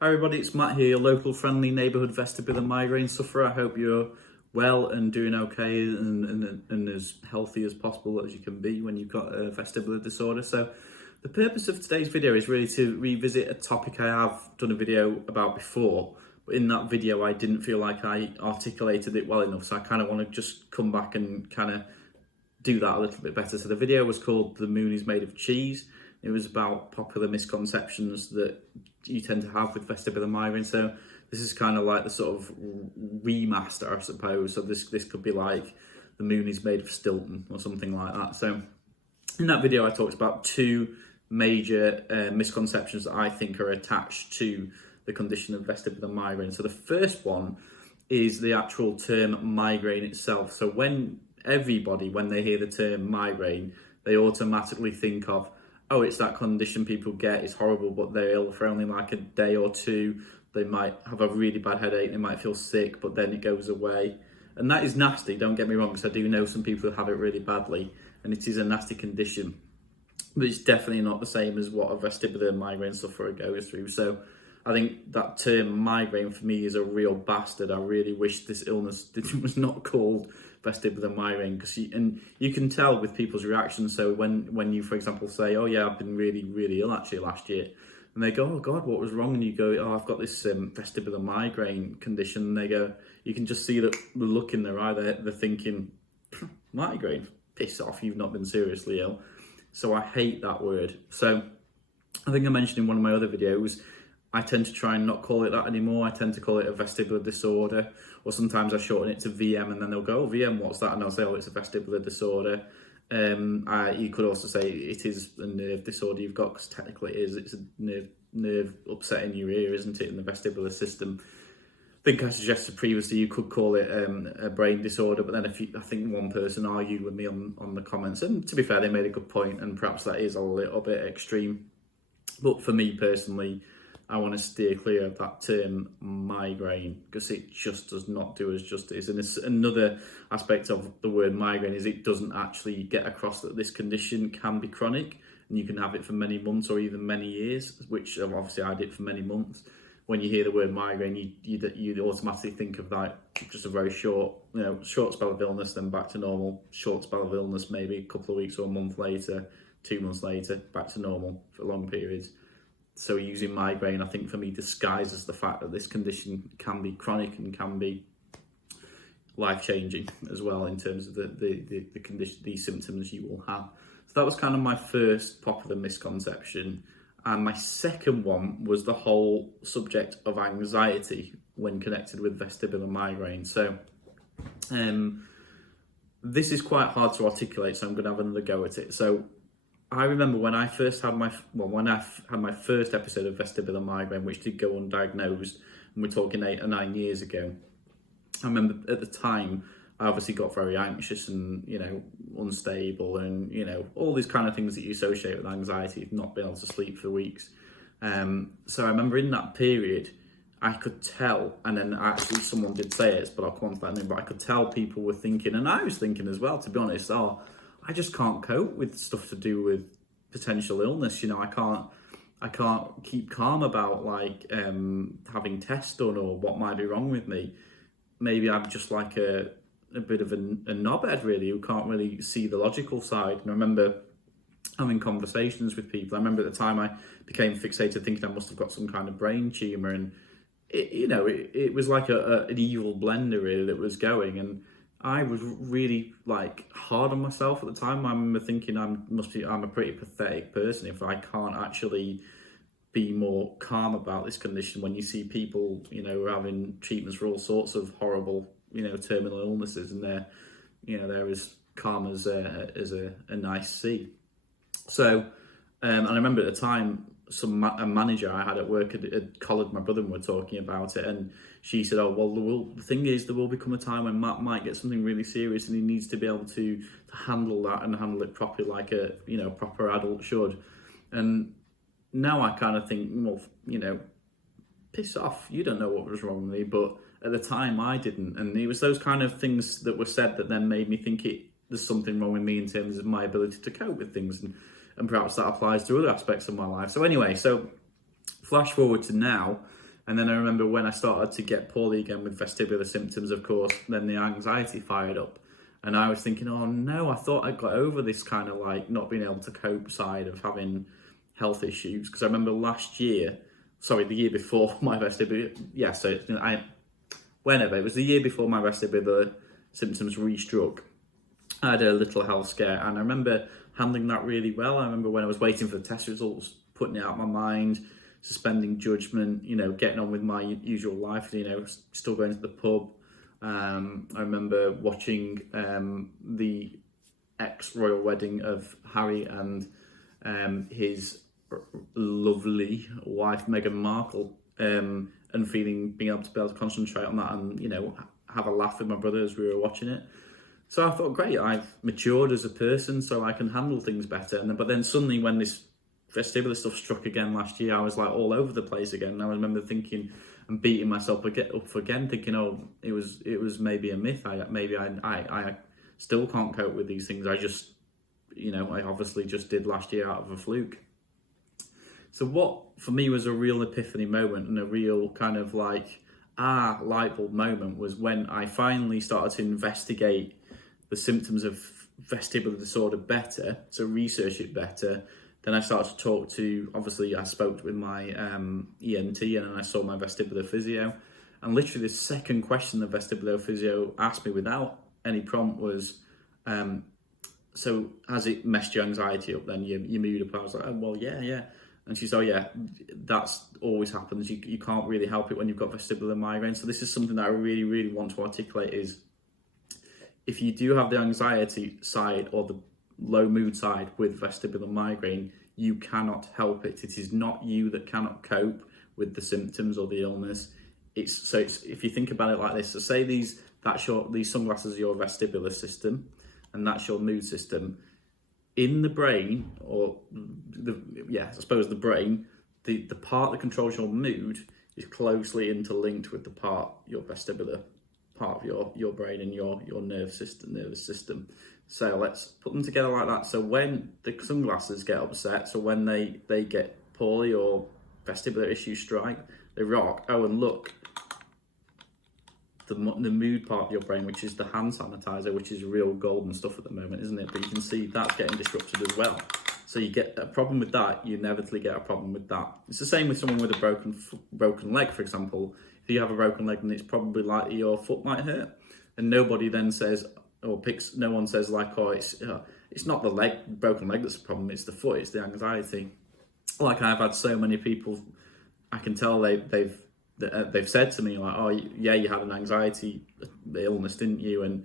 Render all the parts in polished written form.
Hi everybody, it's Matt here, your local friendly neighbourhood vestibular migraine sufferer. I hope you're well and doing okay and as healthy as possible as you can be when you've got a vestibular disorder. So the purpose of today's video is really to revisit a topic I have done a video about before, but in that video I didn't feel like I articulated it well enough, so I kind of want to just come back and kind of do that a little bit better. So the video was called "The Moon is Made of Cheese." It was about popular misconceptions that you tend to have with vestibular migraine. So this is kind of like the sort of remaster, I suppose. So this could be like "The Moon is Made of Stilton" or something like that. So in that video, I talked about two major misconceptions that I think are attached to the condition of vestibular migraine. So the first one is the actual term migraine itself. So when they hear the term migraine, they automatically think of, oh, it's that condition people get, it's horrible, but they're ill for only like a day or two. They might have a really bad headache, they might feel sick, but then it goes away. And that is nasty, don't get me wrong, because I do know some people who have it really badly, and it is a nasty condition. But it's definitely not the same as what a vestibular migraine sufferer goes through. So I think that term migraine for me is a real bastard. I really wish this illness was not called vestibular migraine, because you can tell with people's reactions. So when you, for example, say, oh yeah, I've been really ill actually last year, and they go, oh God, what was wrong? And you go, oh, I've got this vestibular migraine condition. And they go, you can just see the look in their eye. They're thinking, migraine, piss off, you've not been seriously ill. So I hate that word. So I think I mentioned in one of my other videos, I tend to try and not call it that anymore. I tend to call it a vestibular disorder, or sometimes I shorten it to VM, and then they'll go, oh, VM, what's that? And I'll say, oh, it's a vestibular disorder. You could also say it is a nerve disorder you've got, because technically it is. It's a nerve upsetting your ear, isn't it, in the vestibular system. I think I suggested previously you could call it a brain disorder, but then I think one person argued with me on the comments, and to be fair, they made a good point, and perhaps that is a little bit extreme. But for me personally, I want to steer clear of that term migraine, because it just does not do us justice. And it's another aspect of the word migraine is it doesn't actually get across that this condition can be chronic, and you can have it for many months or even many years, which obviously I did for many months. When you hear the word migraine, you automatically think of like just a very short spell of illness, then back to normal, short spell of illness, maybe a couple of weeks or a month later, 2 months later, back to normal for long periods. So using migraine, I think for me, disguises the fact that this condition can be chronic and can be life-changing as well in terms of the condition, the symptoms you will have. So that was kind of my first popular misconception. And my second one was the whole subject of anxiety when connected with vestibular migraine. So this is quite hard to articulate, so I'm going to have another go at it. So I remember when I first had my first episode of vestibular migraine, which did go undiagnosed, and we're talking 8 or 9 years ago. I remember at the time I obviously got very anxious and unstable, and all these kind of things that you associate with anxiety, not being able to sleep for weeks. So I remember in that period I could tell, and then actually someone did say it, but I'll quantify it, but I could tell people were thinking, and I was thinking as well, to be honest, oh, I just can't cope with stuff to do with potential illness. I can't keep calm about having tests done or what might be wrong with me. Maybe I'm just like a bit of a knobhead, really, who can't really see the logical side. And I remember having conversations with people. I remember at the time I became fixated thinking I must have got some kind of brain tumour, and it was like an evil blender really that was going. And I was really hard on myself at the time. I remember thinking I'm a pretty pathetic person if I can't actually be more calm about this condition. When you see people, who are having treatments for all sorts of horrible, terminal illnesses, and they're as calm as a nice sea. So, and I remember at the time, a manager I had at work had collared my brother and were talking about it, and she said, oh well, the thing is, there will become a time when Matt might get something really serious and he needs to be able to handle that and handle it properly, like a proper adult should. And now I kind of think, well, piss off, you don't know what was wrong with me, but at the time I didn't. And it was those kind of things that were said that then made me think there's something wrong with me in terms of my ability to cope with things, and perhaps that applies to other aspects of my life. So anyway, flash forward to now, And then I remember when I started to get poorly again with vestibular symptoms, of course, then the anxiety fired up. And I was thinking, oh no, I thought I got over this kind of like not being able to cope side of having health issues. Because I remember the year before my vestibular, it was the year before my vestibular symptoms restruck. I had a little health scare, and I remember handling that really well. I remember when I was waiting for the test results, putting it out of my mind, suspending judgment, getting on with my usual life, still going to the pub. I remember watching the ex-royal wedding of Harry and his lovely wife Meghan Markle, and being able to concentrate on that and have a laugh with my brother as we were watching it. So I thought, great, I've matured as a person, so I can handle things better. But then suddenly, when this vestibular stuff struck again last year, I was like all over the place again. And I remember thinking and beating myself up again, thinking, oh, it was maybe a myth. I still can't cope with these things. I just, I obviously just did last year out of a fluke. So what for me was a real epiphany moment and a real kind of like light bulb moment was when I finally started to investigate the symptoms of vestibular disorder better, so research it better. Then I started to talk to, obviously I spoke with my ENT, and then I saw my vestibular physio. And literally the second question the vestibular physio asked me without any prompt was, so has it messed your anxiety up then, your mood up? I was like, oh, well, yeah. And she said, oh yeah, that's always happens. You can't really help it when you've got vestibular migraine. So this is something that I really, really want to articulate is, if you do have the anxiety side or the low mood side with vestibular migraine, you cannot help it. It is not you that cannot cope with the symptoms or the illness. It's if you think about it like this, so say these sunglasses are your vestibular system, and that's your mood system. In the brain, or the brain, the part that controls your mood is closely interlinked with the part, your vestibular part of your brain and your nervous system. So let's put them together like that. So when the sunglasses get upset, so when they get poorly or vestibular issues strike, they rock. Oh, and look, the mood part of your brain, which is the hand sanitizer, which is real golden stuff at the moment, isn't it? But you can see that's getting disrupted as well. So you get a problem with that, you inevitably get a problem with that. It's the same with someone with a broken leg, for example. If you have a broken leg, then it's probably likely your foot might hurt. And nobody then says, no one says like, oh, it's not the broken leg that's the problem, it's the foot, it's the anxiety. Like I've had so many people, I can tell they've said to me like, oh yeah, you had an anxiety illness, didn't you? And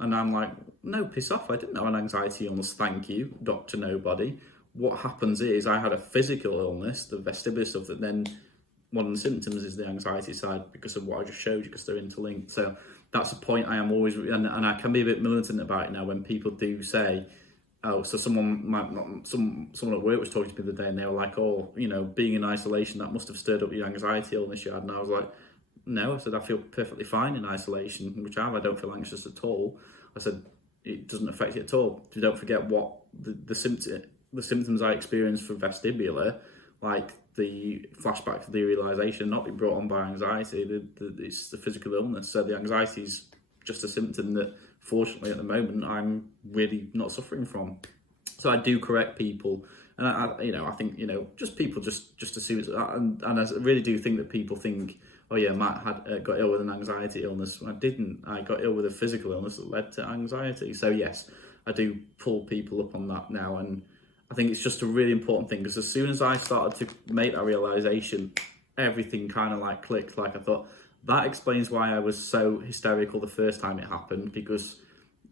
I'm like, no, piss off, I didn't have an anxiety illness, thank you, Dr. Nobody. What happens is I had a physical illness, the vestibular stuff, that then one of the symptoms is the anxiety side because of what I just showed you, because they're interlinked. So that's a point I am always, and I can be a bit militant about it now when people do say, oh, so someone at work was talking to me the other day and they were like, oh, being in isolation, that must have stirred up your anxiety illness you had. And I was like, no, I said, I feel perfectly fine in isolation, which I don't feel anxious at all. I said, it doesn't affect it at all. Don't forget what the symptoms I experienced for vestibular, like the flashback to the realisation, not be brought on by anxiety. It's the physical illness. So the anxiety is just a symptom that, fortunately, at the moment, I'm really not suffering from. So I do correct people, and I think just people just assume it's, and I really do think that people think, oh yeah, Matt got ill with an anxiety illness. I didn't. I got ill with a physical illness that led to anxiety. So yes, I do pull people up on that now, and I think it's just a really important thing, because as soon as I started to make that realization, everything kind of like clicked. Like I thought, that explains why I was so hysterical the first time it happened, because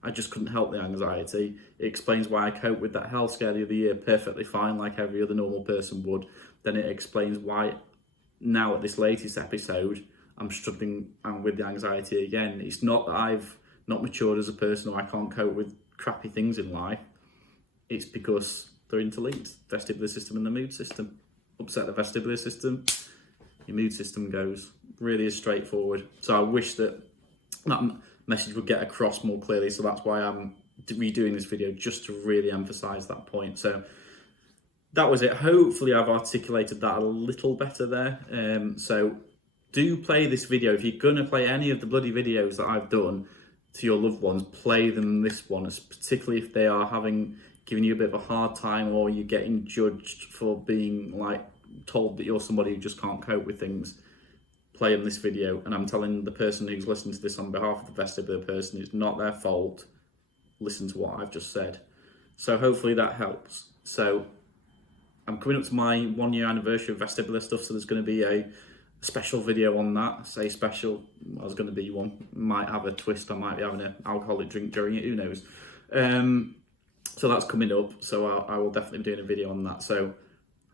I just couldn't help the anxiety. It explains why I coped with that health scare the other year perfectly fine, like every other normal person would. Then it explains why now at this latest episode, I'm struggling with the anxiety again. It's not that I've not matured as a person or I can't cope with crappy things in life. It's because they're interlinked, vestibular system and the mood system. Upset the vestibular system, your mood system goes. Really is straightforward. So I wish that message would get across more clearly. So that's why I'm redoing this video, just to really emphasize that point. So that was it. Hopefully I've articulated that a little better there. So do play this video. If you're going to play any of the bloody videos that I've done to your loved ones, play them this one, particularly if they are giving you a bit of a hard time, or you're getting judged for being like told that you're somebody who just can't cope with things. Play them this video, and I'm telling the person who's listening to this on behalf of the vestibular person, it's not their fault. Listen to what I've just said. So hopefully that helps. So I'm coming up to my 1 year anniversary of vestibular stuff, so there's going to be a special video on that. I say special, there's going to be one. Might have a twist, I might be having an alcoholic drink during it, who knows. So that's coming up, so I will definitely be doing a video on that. So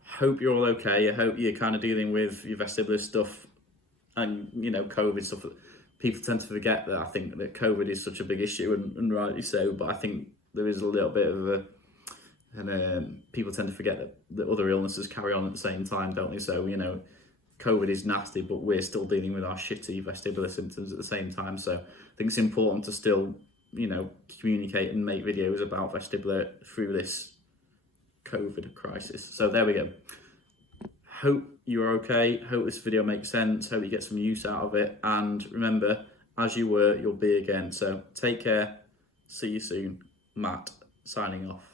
hope you're all okay. I hope you're kind of dealing with your vestibular stuff and, you know, COVID stuff. People tend to forget that. I think that COVID is such a big issue, and rightly so, but I think there is a little bit of people tend to forget that other illnesses carry on at the same time, don't they? So, you know, COVID is nasty, but we're still dealing with our shitty vestibular symptoms at the same time. So I think it's important to still, you know, communicate and make videos about vestibular through this COVID crisis. So there we go. Hope you're okay. Hope this video makes sense. Hope you get some use out of it. And remember, as you were, you'll be again. So take care. See you soon. Matt, signing off.